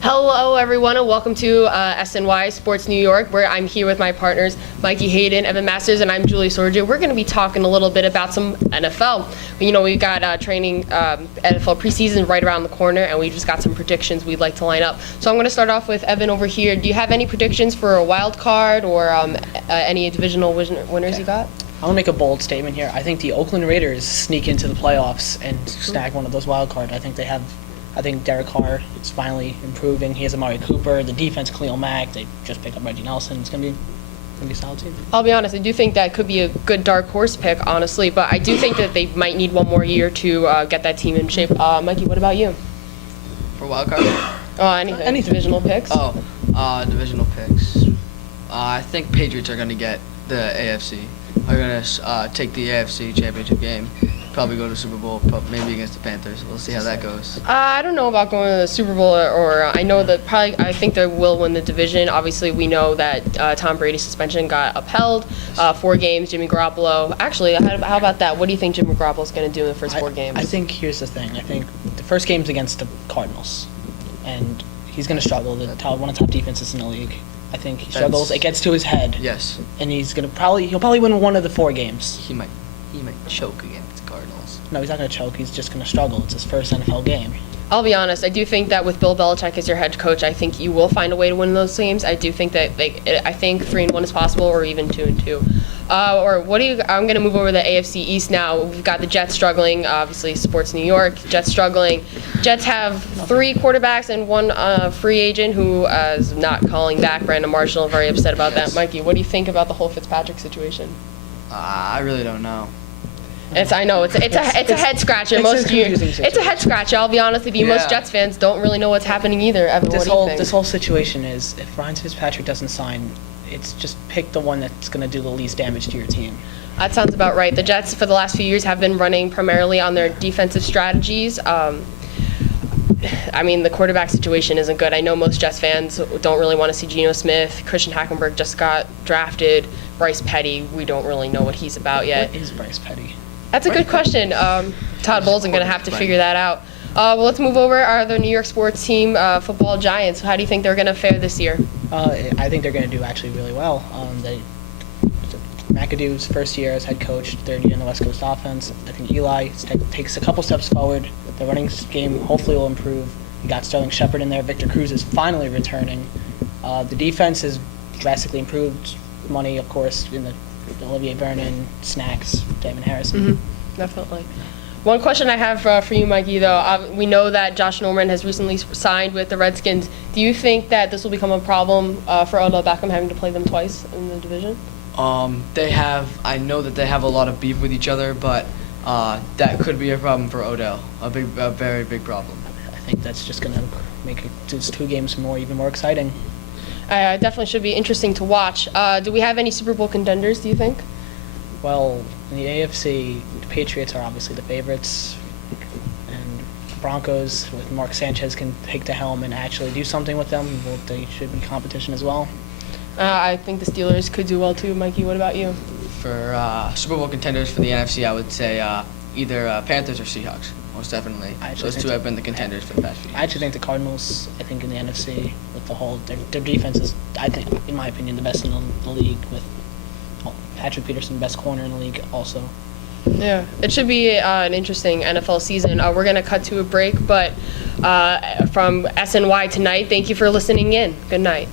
Hello, everyone, and welcome to SNY Sports New York, where I'm here with my partners, Mikey Hayden, Evan Masters, and I'm Julie Sorgia. We're going to be talking a little bit about some NFL. You know, we've got training NFL preseason right around the corner, and we just got some predictions we'd like to line up. So I'm going to start off with Evan over here. Do you have any predictions for a wild card or any divisional winners you got? I'm going to make a bold statement here. I think the Oakland Raiders sneak into the playoffs and snag one of those wild cards. I think Derek Carr is finally improving. He has Amari Cooper. The defense, Khalil Mack. They just picked up Reggie Nelson. It's going to be a solid team. I'll be honest, I do think that could be a good dark horse pick, honestly, but I do think that they might need one more year to get that team in shape. Mikey, what about you? For wild card? Anything. Divisional picks? Divisional picks. I think Patriots are going to get the AFC. Are going to take the AFC championship game. Probably go to Super Bowl, maybe against the Panthers. We'll see how that goes. I don't know about going to the Super Bowl, or I know that I think they will win the division. Obviously, we know that Tom Brady's suspension got upheld. 4 games, Jimmy Garoppolo. Actually, how about that? What do you think Jimmy Garoppolo's going to do in the first 4 games? I think here's the thing. I think the first game's against the Cardinals, and he's going to struggle. One of the top defenses in the league. I think he struggles. It gets to his head. Yes. And he'll probably win one of the 4 games. He might choke against the Cardinals. No, he's not going to choke. He's just going to struggle. It's his first NFL game. I'll be honest. I do think that with Bill Belichick as your head coach, I think you will find a way to win those games. I do think that I think 3-1 is possible, or even 2-2. I'm going to move over to the AFC East now. We've got the Jets struggling. Obviously, Sports New York. Jets struggling. Jets have 3 quarterbacks and 1 free agent who is not calling back. Brandon Marshall, very upset about that. Mikey, what do you think about the whole Fitzpatrick situation? I really don't know. I know it's a head scratcher. It's a head scratcher. I'll be honest with you. Yeah. Most Jets fans don't really know what's happening either. Evan, what do you think? This whole situation is, if Ryan Fitzpatrick doesn't sign, it's just pick the one that's going to do the least damage to your team. That sounds about right. The Jets for the last few years have been running primarily on their defensive strategies. The quarterback situation isn't good. I know most Jets fans don't really want to see Geno Smith. Christian Hackenberg just got drafted. Bryce Petty, we don't really know what he's about yet. What is Bryce Petty? That's a good question. Todd Bowles is going to have to figure that out. Let's move over. The New York sports team, football Giants. How do you think they're going to fare this year? I think they're going to do actually really well. McAdoo's first year as head coach, third year in the West Coast offense. I think Eli takes a couple steps forward. The running game hopefully will improve. You got Sterling Shepard in there. Victor Cruz is finally returning. The defense has drastically improved. Money, of course, in the Olivier Vernon, Snacks, Damon Harrison. Mm-hmm. Definitely. One question I have for you, Mikey, though. We know that Josh Norman has recently signed with the Redskins. Do you think that this will become a problem for Odell Beckham having to play them twice in the division? I know that they have a lot of beef with each other, but that could be a problem for Odell. A very big problem. I think that's just going to make these 2 games even more exciting. Definitely should be interesting to watch. Do we have any Super Bowl contenders, do you think? Well, in the AFC, the Patriots are obviously the favorites, and the Broncos, with Mark Sanchez, can take the helm and actually do something with them. Well, they should be competition as well. I think the Steelers could do well too. Mikey, what about you? For Super Bowl contenders for the NFC, I would say either Panthers or Seahawks. Most definitely. Those 2 have been the contenders for the past few years. I actually think the Cardinals, in the NFC, with the whole, their defense is, I think, in my opinion, the best in the league, with Patrick Peterson, best corner in the league also. Yeah, it should be an interesting NFL season. We're going to cut to a break, but from SNY tonight, thank you for listening in. Good night.